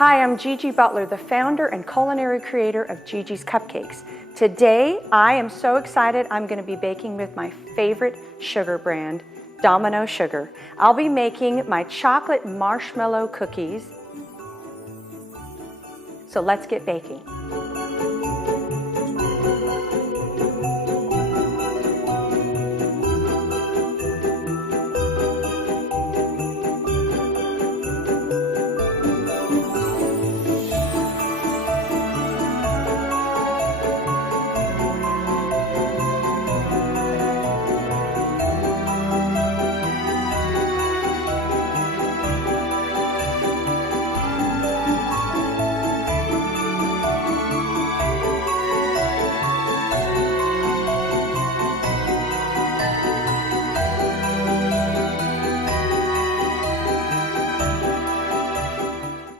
Hi, I'm Gigi Butler, the founder and culinary creator of Gigi's Cupcakes. Today, I am so excited. I'm going to be baking with my favorite sugar brand, Domino Sugar. I'll be making my chocolate marshmallow cookies. So let's get baking.